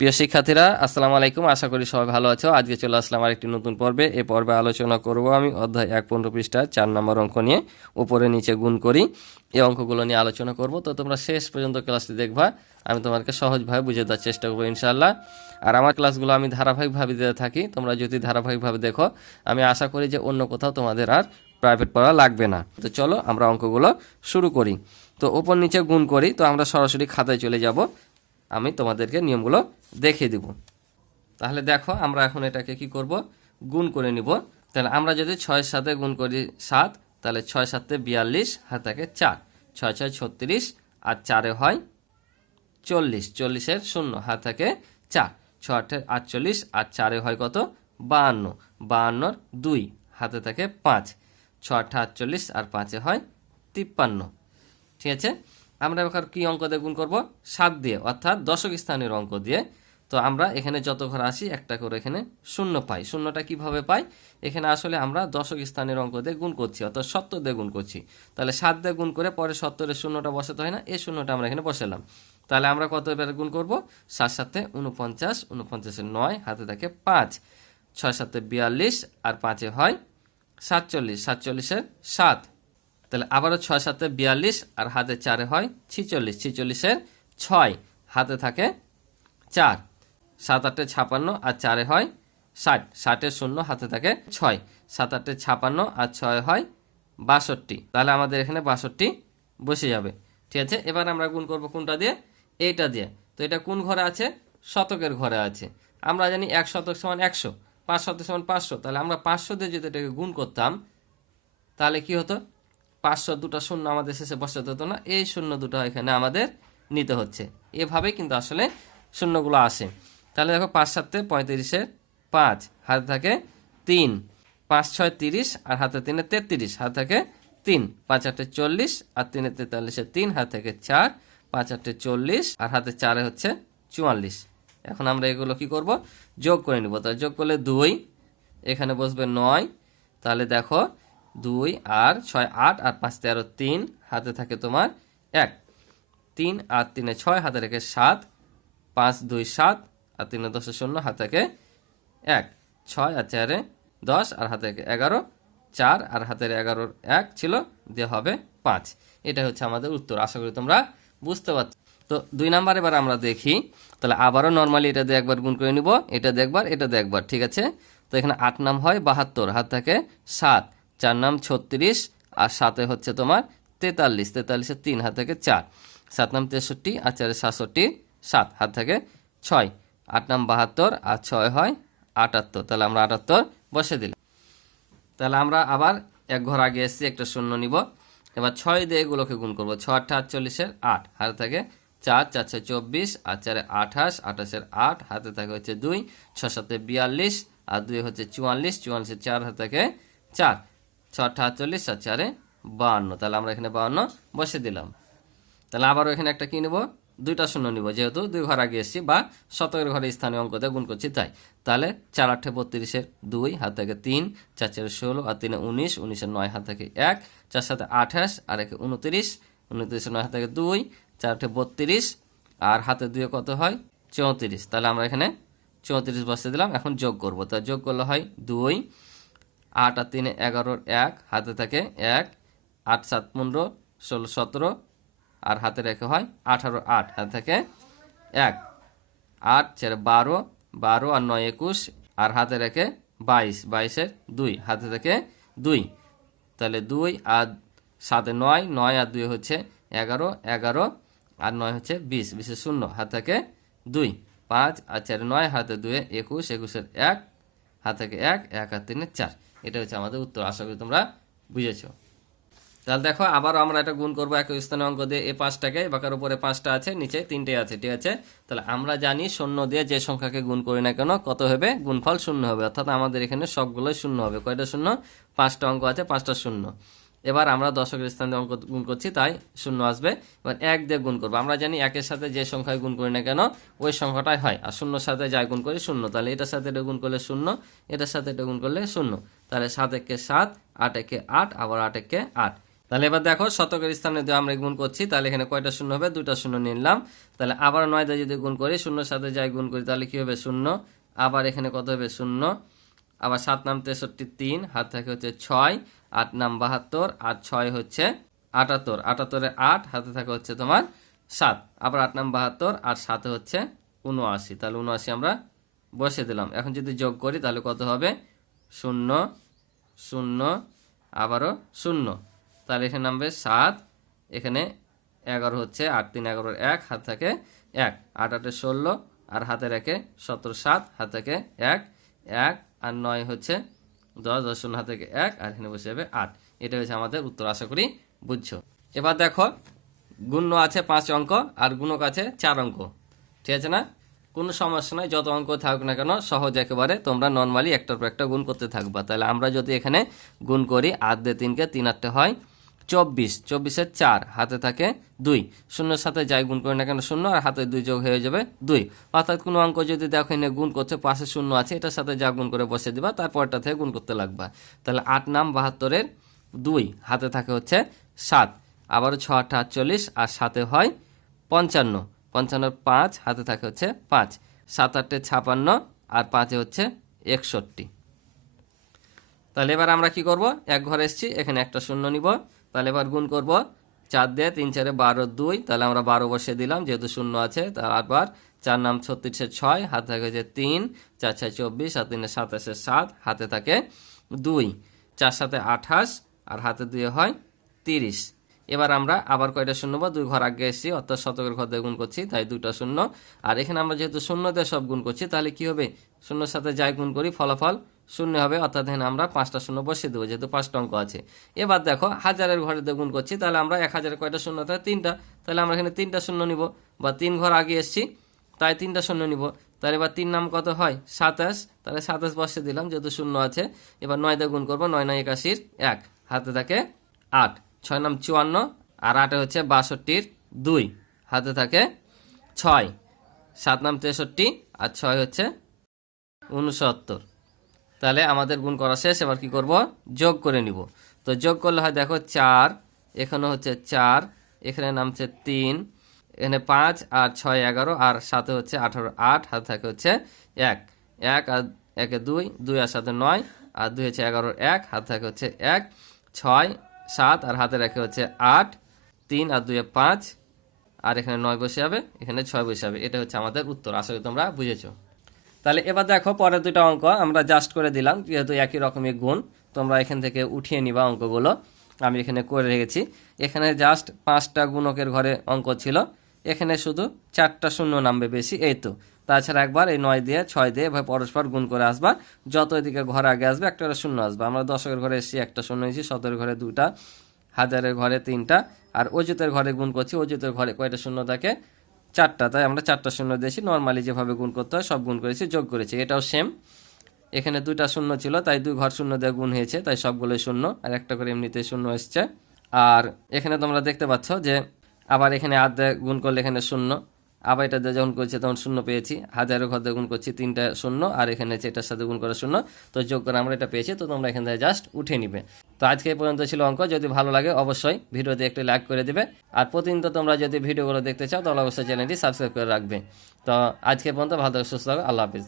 প্রিয় শিক্ষার্থীরা, আসসালামু আলাইকুম। আশা করি সবাই ভালো আছো। আজকে চলে আসলাম আরেকটি নতুন পর্বে। এই পর্বে আলোচনা করব আমি অধ্যায় 1 পৃষ্ঠা 4 নম্বর অঙ্ক নিয়ে। উপরে নিচে গুণ করি, এই অঙ্কগুলো নিয়ে আলোচনা করব। তো তোমরা শেষ পর্যন্ত ক্লাসটি দেখবা, আমি তোমাদেরকে সহজভাবে বুঝিয়ে দেওয়ার চেষ্টা করবো ইনশাআল্লাহ। আর আমার ক্লাসগুলো আমি ধারাবাহিকভাবে দিতে থাকি, তোমরা যদি ধারাবাহিকভাবে দেখো আমি আশা করি যে অন্য কোথাও তোমাদের আর প্রাইভেট পড়া লাগবে না। তো চলো আমরা অঙ্কগুলো শুরু করি। তো উপর নিচে গুণ করি, তো আমরা সরাসরি খাতায় চলে যাব। আমি তোমাদেরকে নিয়মগুলো দেখিয়ে দিব। তাহলে দেখো, আমরা এখন এটাকে কি করব, গুণ করে নিব। তাহলে আমরা যদি 6-এর সাথে গুণ করি 7, তাহলে 6 7 42, হাত থাকে 4, 6 6 36, আর 4-এ হয় 40, 40-এর 0, হাত থাকে 4, 6 8 48, আর 4-এ হয় কত, 52, 52-এর 2, হাতে থাকে 5, 6 8 48, আর 5-এ হয় 53। ঠিক আছে, আমরা এবার কি অঙ্ক দিয়ে গুণ করব, 7 দিয়ে, অর্থাৎ দশক স্থানের অঙ্ক দিয়ে। তো আমরা এখানে যত ঘর আসি একটা করে এখানে শূন্য পাই। শূন্যটা কিভাবে পাই, এখানে আসলে আমরা দশক স্থানের অঙ্ক দিয়ে গুণ করছি, অর্থাৎ 70 দিয়ে গুণ করছি। তাহলে 7 দিয়ে গুণ করে পরে 70-এর শূন্যটা বসাতে হয় না, এই শূন্যটা আমরা এখানে বসালাম। তাহলে আমরা কত এবার গুণ করব, 7 7 49, 49-এর 9, হাতে থাকে 5, 6 7 42, আর 5-এ হয় 47, 47-এর 7। তাহলে আবারও 6 7 42, আর হাতে 4-এ হয় 46, 46-এর 6, হাতে থাকে 4, 7 8 56, আর 4-এ হয় 60, 60-এর 0, হাতে থাকে 6, 7 8 56, আর 6-এ হয় 62। তাহলে আমাদের এখানে 62 বসে যাবে। ঠিক আছে, এবার আমরা গুণ করব কোনটা দিয়ে, এইটা দিয়ে। তো এটা কোন ঘরে আছে, শতকের ঘরে আছে। আমরা জানি 1 শতক সমান 100, 5 শতক সমান 500। তাহলে আমরা 500 দিয়ে যদি এটাকে গুণ করতাম, তাহলে কি হতো, 500 দুটো শূন্য আমাদের শেষে বসাতে হতো না, এই শূন্য দুটো এখানে আমাদের নিতে হচ্ছে। এভাবেই কিন্তু আসলে শূন্যগুলো আসে। তাহলে দেখো, 5 7 35-এর 5, হাতে থাকে 3, 5 6 30, আর হাতে 3 33, হাতে থাকে 3, 5 8 40, আর 3 43-এর 3, হাতে থাকে 4, 5 8 40, আর হাতে 4-এ হচ্ছে 44। এখন আমরা এগুলো কি করব, যোগ করে নিব। তাহলে যোগ করলে 2, এখানে বসবে 9। তাহলে দেখো, 2 আর 6 8, আর 5 13 3, হাতে থাকে তোমার 1, 3 আর 3 6, হাতে রেখে 7, 5 2 7, আর 3 10 0, হাতে থাকে 1, 6 আর 4 10, আর হাতে রেখে 11, 4 আর হাতের 11-এর 1 ছিল, দিয়ে হবে 5। এটা হচ্ছে আমাদের উত্তর। আশা করি তোমরা বুঝতে পারছো। তো 2 নাম্বার এবার আমরা দেখি। তাহলে আবারও নর্মালি এটা দিয়ে একবার গুণ করে নিব, এটা দিয়ে একবার, এটা দিয়ে একবার। ঠিক আছে, তো এখানে 8 নাম হয় 72, হাত থাকে 7, 4 নাম 36, আর 7-এ হচ্ছে তোমার 43, 43-এর 3, হাত থেকে 4, 7 নাম 63, আর 4-এ 67, 7, হাত থেকে 6, 8 নাম 72, আর 6 হয় 78। তাহলে আমরা 78 বসে দিলাম। তাহলে আমরা আবার এক ঘর আগে এসেছি, একটা শূন্য নিব। এবার 6 দিয়ে এগুলোকে গুণ করবো। 6 8 48-এর 8, হাতে থাকে 4, 4 6 24, আর 4 28, 28-এর 8, হাতে থাকে হচ্ছে 2, 6 7 42, আর 2 হচ্ছে 44, 44-এর 4, হাতে থাকে 4, 6 8 48, আর 4 52। তাহলে আমরা এখানে 52 বসে দিলাম। তাহলে আবারও এখানে একটা কি নেব, 2টা শূন্য নিব, যেহেতু 2 ঘর আগে এসেছি বা শতকের ঘরে স্থানীয় অঙ্ক দিয়ে গুণ করছি তাই। তাহলে 4 8 32-এর 2, হাত থেকে 3, 4 4 16, আর 3 19, 19-এর 9, হাত থেকে 1, 4 7 28, আর 1 29, 29-এর 9, হাত থেকে 2, 4 8 32, আর হাতে 2 কত হয় 34। তাহলে আমরা এখানে 34 বসে দিলাম। এখন যোগ করব। তা যোগ করলে হয় 2, 8 আর 3 11-এর 1, হাতে থাকে 1, 8 7 15, 16 17, আর হাতে রেখে হয় 18 8, হাতে থাকে 1, 8 4 12, 12 আর 9 21, আর হাতে রেখে 22, 22-এর 2, হাতে থেকে 2। তাহলে 2 আর 7 9, 9 আর 2 হচ্ছে 11, 11 আর 9 হচ্ছে 20, 20-এর 0, হাতে থেকে 2, 5 আর 4 9, হাতে 2 21, 21-এর 1, হাতে থেকে 1, 1 আর 3 4। এটা হচ্ছে আমাদের উত্তর। আশা করি তোমরা বুঝেছো। তাহলে দেখো, আবারও আমরা এটা গুণ করবো একই স্থানীয় অঙ্ক দিয়ে। এই 5টাকে, বাঁকার উপরে 5টা আছে, নিচে 3টে আছে। ঠিক আছে, তাহলে আমরা জানি শূন্য দিয়ে যে সংখ্যাকে গুণ করি না কেন কত হবে, গুণফল শূন্য হবে। অর্থাৎ আমাদের এখানে সবগুলোই শূন্য হবে। কয়টা শূন্য, 5টা অঙ্ক আছে, 5টা শূন্য। এবার আমরা দশকের স্থান দিয়ে অঙ্ক গুণ করছি, তাই শূন্য আসবে। এবার 1 দিয়ে গুণ করবো। আমরা জানি 1-এর সাথে যে সংখ্যায় গুণ করি না কেন ওই সংখ্যাটাই হয়, আর শূন্যর সাথে যাই গুণ করি শূন্য। তাহলে এটার সাথে এটা গুণ করলে শূন্য, এটার সাথে এটা গুণ করলে শূন্য। তাহলে 7 1 7, 8 1 8, আবার 8 1 8। তাহলে এবার দেখো শতকের স্থানে যদি আমরা গুণ করছি তাহলে এখানে কয়টা শূন্য হবে, দুইটা শূন্য নিলাম। তাহলে আবার 9 দিয়ে যদি গুণ করি, শূন্যর সাথে যাই গুণ করি তাহলে কি হবে, শূন্য। আবার এখানে কত হবে, শূন্য। আবার 7 নাম 63, 3 হাত থাকে হচ্ছে 6, 8 নাম 72, আর 6 হচ্ছে 78, 78 8 হাতে থাকে হচ্ছে তোমার 7। আবার 8 নাম 72 আর 7 হচ্ছে 79, তাহলে 79 আমরা বসে দিলাম। এখন যদি যোগ করি তাহলে কত হবে, শূন্য শূন্য আবারও শূন্য, তাহলে এখানে নামবে 7, এখানে 11 হচ্ছে 8 3 11 1 হাত থাকে 1, 8 8 16 আর হাতে রেখে 17 7 হাত থেকে 1 1 আর 9 হচ্ছে 10 10 শূন্য হাত থেকে 1 আর এখানে বসে যাবে 8। এটা হচ্ছে আমাদের উত্তর, আশা করি বুঝছো। এবার দেখো গুণ্য আছে 5 অঙ্ক আর গুণক আছে 4 অঙ্ক, ঠিক আছে না? কোনো সমস্যা নয়, যত অঙ্ক থাকুক না কেন সহজ একেবারে, তোমরা নর্মালি একটার পর একটা গুণ করতে থাকবা। তাহলে আমরা যদি এখানে গুণ করি 8 দিয়ে 3কে 3 8 হয় 24, 24 4 হাতে থাকে 2, শূন্যের সাথে যাই গুণ করি না কেন শূন্য, আর হাতে 2 যোগ হয়ে যাবে 2। অর্থাৎ কোনো অঙ্ক যদি দেখো এনে গুণ করছে, পাশে শূন্য আছে, এটার সাথে যা গুণ করে বসে দিবা, তারপরটা থেকে গুণ করতে লাগবা। তাহলে 8 নাম 72 2 হাতে থাকে হচ্ছে 7, আবারও 6 8 48 আর সাথে হয় 55, 55 5 হাতে থাকে হচ্ছে 5, 7 8 56 আর 5 হচ্ছে 61। তাহলে এবার আমরা কি করব, এক ঘরে এসেছি, এখানে একটা শূন্য নিব। তাহলে এবার গুণ করব 4 দিয়ে 3 4 12 2, তাহলে আমরা 12 বসে দিলাম যেহেতু শূন্য আছে। তার আবার 4 নাম 36 6 হাতে থাকে যে 3, 4 6 24 আর 3 27 7 হাতে থাকে 2, 4 7 28 আর হাতে 2 হয় 30। এবার আমরা আবার কয়টা শূন্য বা 2 ঘর আগে এসেছি, অর্থাৎ শতকের ঘর দিয়ে গুণ করছি, তাই 2টা শূন্য। আর এখানে আমরা যেহেতু শূন্য দিয়ে সব গুণ করছি, তাহলে কি হবে, শূন্যর সাথে যাই গুণ করি ফলাফল শূন্য হবে, অর্থাৎ এখানে আমরা 5টা শূন্য বসিয়ে দেবো যেহেতু 5টা অঙ্ক আছে। এবার দেখো হাজারের ঘরে দিয়ে গুণ করছি, তাহলে আমরা 1000-এর কয়টা শূন্য থাকে, 3টা, তাহলে আমরা এখানে 3টা শূন্য নিব, বা 3 ঘর আগে এসেছি তাই 3টা শূন্য নিব। তাহলে এবার 3 নাম কত হয় 27, তাহলে 27 বসিয়ে দিলাম যেহেতু শূন্য আছে। এবার 9 দিয়ে গুণ করবো, 9 9 81 1 হাতে থাকে 8, 6 নাম 54 আর 8 হচ্ছে 62 2 হাতে থাকে 6, 7 নাম 63 আর 6 হচ্ছে 69। তাহলে আমাদের গুণ করা শেষ। এবার কি করব, যোগ করে নিব। তো যোগ করলে হয় দেখো 4, এখানে হচ্ছে 4, এখানে নামছে 3, এখানে 5 আর 6 11 আর সাথে হচ্ছে 18 8 হাতে থাকে হচ্ছে 1 1 আর 1 2 2 আর সাথে 9 আর 2 হচ্ছে 11 1 হাতে থাকে হচ্ছে 1 6 7 আর হাতে রেখে হচ্ছে 8 3 আর 2 5 আর এখানে 9 বসে যাবে, এখানে 6 বসে যাবে। এটা হচ্ছে আমাদের উত্তর, আশা করি তোমরা বুঝেছো। তাহলে এবার দেখো পরের দুটো অঙ্ক আমরা জাস্ট করে দিলাম, যেহেতু একই রকমের গুণ, তোমরা এখান থেকে উঠিয়ে নিবা অঙ্কগুলো, আমি এখানে করে রেখেছি। এখানে জাস্ট 5টা গুণকের ঘরে অঙ্ক ছিল, এখানে শুধু 4টা শূন্য নামবে বেশি, এই তো। তাছাড়া একবার এই 9 দিয়ে 6 দিয়ে এভাবে পরস্পর গুণ করে আসবা, যত এদিকে ঘর আগে আসবে একটা করে শূন্য আসবে। আমরা দশকের ঘরে এসেছি, একটা শূন্য নিয়েছি, শতকের ঘরে 2টা, হাজারের ঘরে 3টা, আর অযুতের ঘরে গুণ করছি, অযুতের ঘরে কয়টা শূন্য থাকে 4টা, তাই আমরা 4টা শূন্য দিয়েছি। নর্মালি যেভাবে গুণ করতে হয় সব গুণ করেছি, যোগ করেছি, এটাও সেম। এখানে 2টা শূন্য ছিল তাই 2 ঘর শূন্য দিয়ে গুণ হয়েছে, তাই সবগুলোই শূন্য, আর একটা করে এমনিতেই শূন্য এসছে। আর এখানে তোমরা দেখতে পাচ্ছ যে আবার এখানে 8 দিয়ে গুণ করলে এখানে শূন্য, আবার এটা দিয়ে যখন করছি তখন শূন্য পেয়েছি। হাজারের ঘর দিয়ে গুণ করছি 3টা শূন্য, আর এখানে এটার সাথে গুণ করে শূন্য, তো যোগ করে আমরা এটা পেয়েছি। তো তোমরা এখান থেকে জাস্ট উঠে নিবে। তো আজকে এই পর্যন্ত ছিল অঙ্ক। যদি ভালো লাগে অবশ্যই ভিডিওতে একটু লাইক করে দিবে, আর প্রতিদিন তো তোমরা যদি ভিডিওগুলো দেখতে চাও তাহলে অবশ্যই চ্যানেলটি সাবস্ক্রাইব করে রাখবে। তো আজকে পর্যন্ত ভালো থাকো, সুস্থ থাকো, আল্লাহ হাফিজ।